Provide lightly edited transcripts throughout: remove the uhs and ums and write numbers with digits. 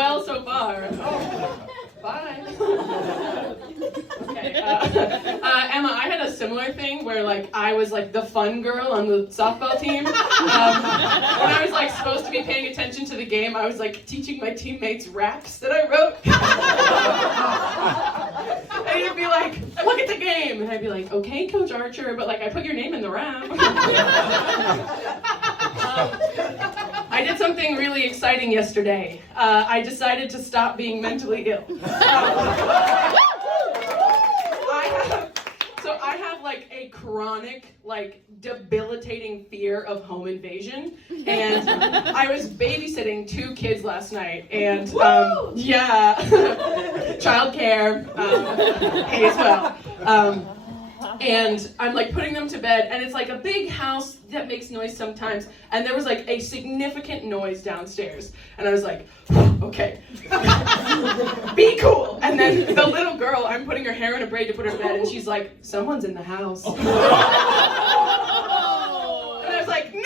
well so far. Oh, bye. Okay. Emma, I had a similar thing where like I was like the fun girl on the softball team. When I was like supposed to be paying attention to the game, I was like teaching my teammates raps that I wrote. And he'd be like, "Look at the game," and I'd be like, "Okay, Coach Archer," but like I put your name in the rap. I did something really exciting yesterday. I decided to stop being mentally ill. I have like a chronic, like debilitating fear of home invasion, and I was babysitting 2 kids last night, and yeah, childcare pays well. And I'm like putting them to bed, and it's like a big house that makes noise sometimes, and there was like a significant noise downstairs, and I was like, okay, be cool. And then the little girl, I'm putting her hair in a braid to put her to bed, and she's like, someone's in the house. And I was like, no,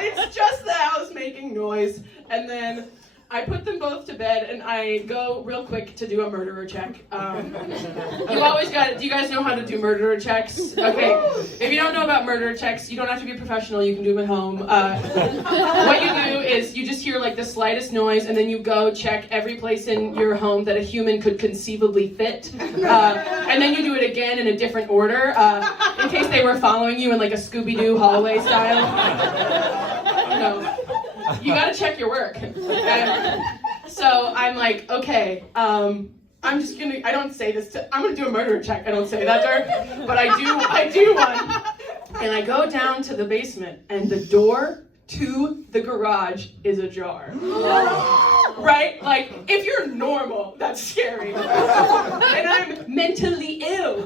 it's just the house making noise. And then I put them both to bed, and I go real quick to do a murderer check. Do you guys know how to do murderer checks? Okay, if you don't know about murderer checks, you don't have to be a professional, you can do them at home. What you do is you just hear like the slightest noise, and then you go check every place in your home that a human could conceivably fit. And then you do it again in a different order, in case they were following you in like a Scooby-Doo hallway style. You gotta check your work. And so I'm like, okay, I'm don't say this I'm gonna do a murder check. I don't say that to her, but I do one. And I go down to the basement, and the door to the garage is ajar. Right? Like, if you're normal, that's scary. And I'm mentally ill.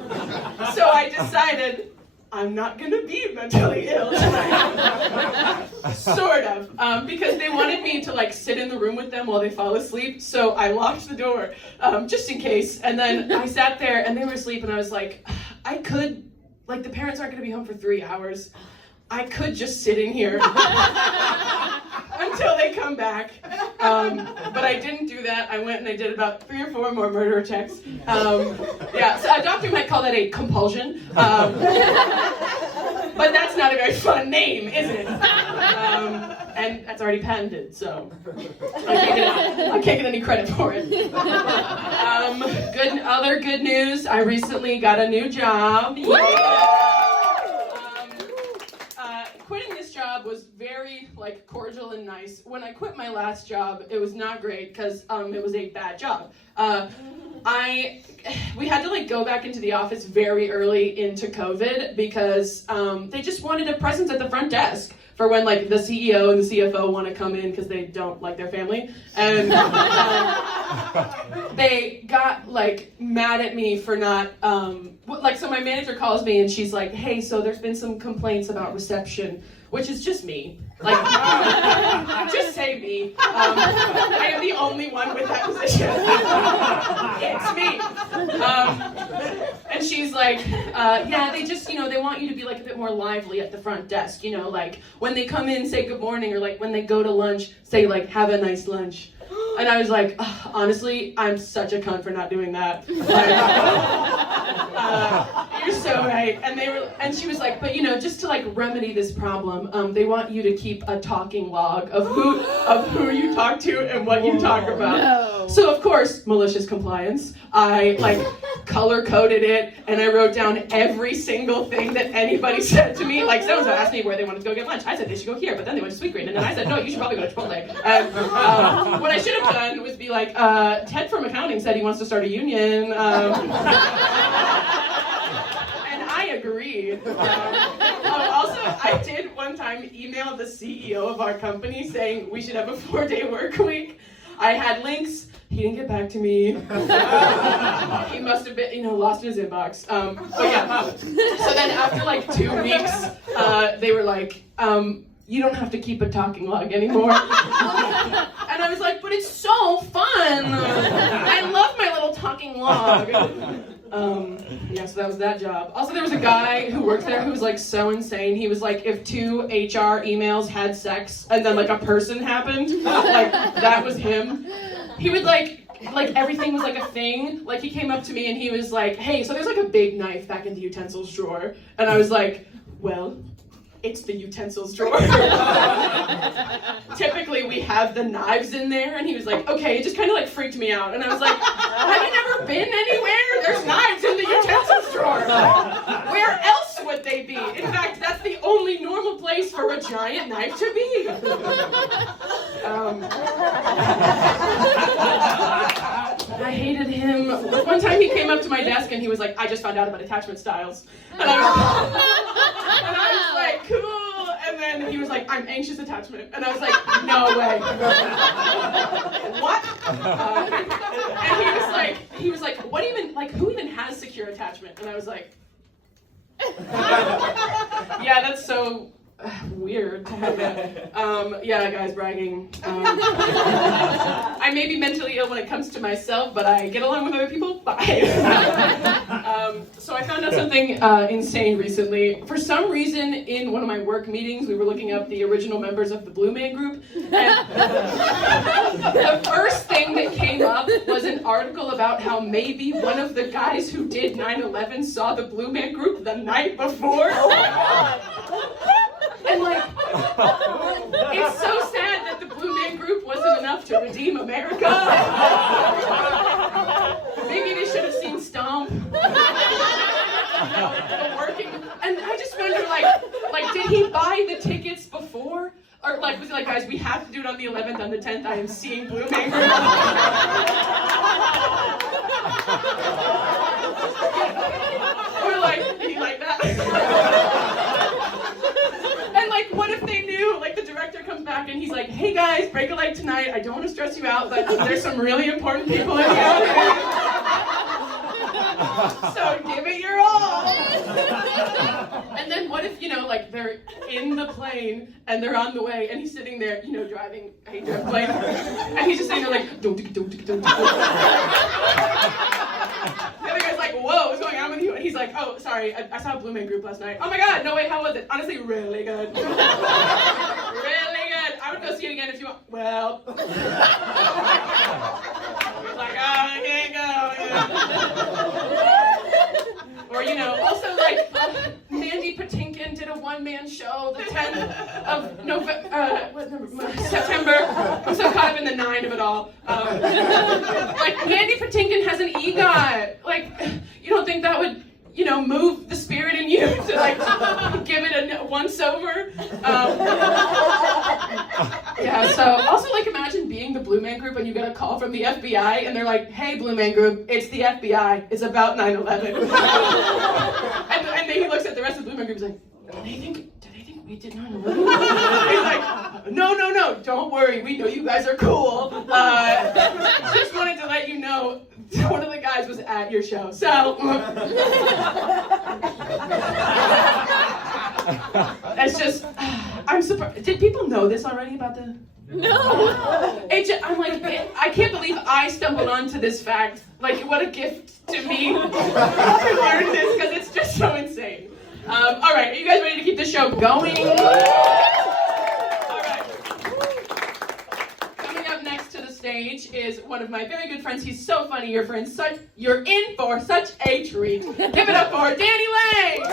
So I decided, I'm not gonna be mentally ill tonight. Sort of, because they wanted me to like sit in the room with them while they fall asleep, so I locked the door, just in case, and then I sat there and they were asleep, and I was like, I could, like the parents aren't gonna be home for 3 hours, I could just sit in here until they come back, but I didn't do that. I went and I did about 3 or 4 more murder checks. Yeah, so a doctor might call that a compulsion, but that's not a very fun name, is it? And that's already patented, so I can't get any credit for it. Other good news, I recently got a new job. Quitting this job was very like cordial and nice. When I quit my last job, it was not great because it was a bad job. We had to like go back into the office very early into COVID because they just wanted a presence at the front desk for when like the CEO and the CFO want to come in because they don't like their family, and they got like mad at me for not so my manager calls me and she's like, hey, so there's been some complaints about reception, which is just me. Like, just say me. I am the only one with that position. It's me. And she's like, yeah, they just, they want you to be like a bit more lively at the front desk, like when they come in, say good morning, or like when they go to lunch, say like, have a nice lunch. And I was like, honestly, I'm such a cunt for not doing that. You're so right. And she was like, but just to like remedy this problem, they want you to keep a talking log of who you talk to and what you talk about. No. So of course, malicious compliance. I like color coded it, and I wrote down every single thing that anybody said to me. Like so-and-so asked me where they wanted to go get lunch. I said they should go here, but then they went to Sweet Green, and then I said no, you should probably go to Chipotle. And what I should have done was be like, Ted from accounting said he wants to start a union. And I agreed. Also, I did one time email the CEO of our company saying we should have a 4-day work week. I had links. He didn't get back to me. He must have been, lost in his inbox. But yeah. So then after like 2 weeks, they were like, you don't have to keep a talking log anymore. And I was like, but it's so fun. I love my little talking log. Yeah, so that was that job. Also, there was a guy who worked there who was like so insane. He was like, if 2 HR emails had sex and then like a person happened, like that was him. He would like everything was like a thing. Like he came up to me and he was like, hey, so there's like a big knife back in the utensils drawer. And I was like, well, it's the utensils drawer. Typically we have the knives in there. And he was like, okay, it just kind of like freaked me out. And I was like, have you never been anywhere? There's knives in the utensils drawer. Where else would they be? In fact, that's the only normal place for a giant knife to be. I hated him. One time he came up to my desk and he was like, I just found out about attachment styles. And I was like, cool. And then he was like, I'm anxious attachment. And I was like, no way. What? And he was like, what even, like, who even has secure attachment? And I was like, yeah, that's so weird to have that. Yeah, guys, bragging. I may be mentally ill when it comes to myself, but I get along with other people. Bye. So I found out something insane recently. For some reason, in one of my work meetings, we were looking up the original members of the Blue Man Group, and the first thing that came up was an article about how maybe one of the guys who did 9/11 saw the Blue Man Group the night before. Oh my God. And like, it's so sad that the Blue Man Group wasn't enough to redeem America. Maybe they should have seen Stomp. The working, and I just wonder, like, did he buy the tickets before? Or like, was it like, guys, we have to do it on the 11th, on the 10th, I am seeing Blue Man Group. Or like, did he like that? Like, what if they knew, like, the director comes back and he's like, hey guys, break a leg tonight, I don't want to stress you out, but there's some really important people in the audience. So give it your all. And then what if, like, they're in the plane and they're on the way and he's sitting there, driving, I hate driving plane, and he's just sitting there like, don't. The other guy's like, whoa, what's going on with you? And he's like, oh, sorry, I saw a Blue Man Group last night. Oh my God, no way, how was it? Honestly, really good. Really good. I would go see it again if you want. Well. He's like, oh, I can't go. Or, also like, Mandy Patinkin did a one-man show the 10th of September. I'm so caught up in the 9 of it all. Like, Mandy Patinkin has an EGOT. Like, you don't think that would, move the spirit in you to, like, give it a once-over? Yeah, so, also, like, imagine being the Blue Man Group and you get a call from the FBI and they're like, hey, Blue Man Group, it's the FBI. It's about 9/11. And then he looks at the rest of the Blue Man Group and he's like, do they think we did 9/11? He's like, no, don't worry, we know you guys are cool. Just wanted to let you know one of the guys was at your show. So, it's just, I'm surprised. Did people know this already about the... No. I'm like, I can't believe I stumbled onto this fact. Like, what a gift to me to learn this, because it's just so insane. All right, are you guys ready to keep the show going? All right. Coming up next to the stage is one of my very good friends. He's so funny. You're in for such a treat. Give it up for Danny Lang.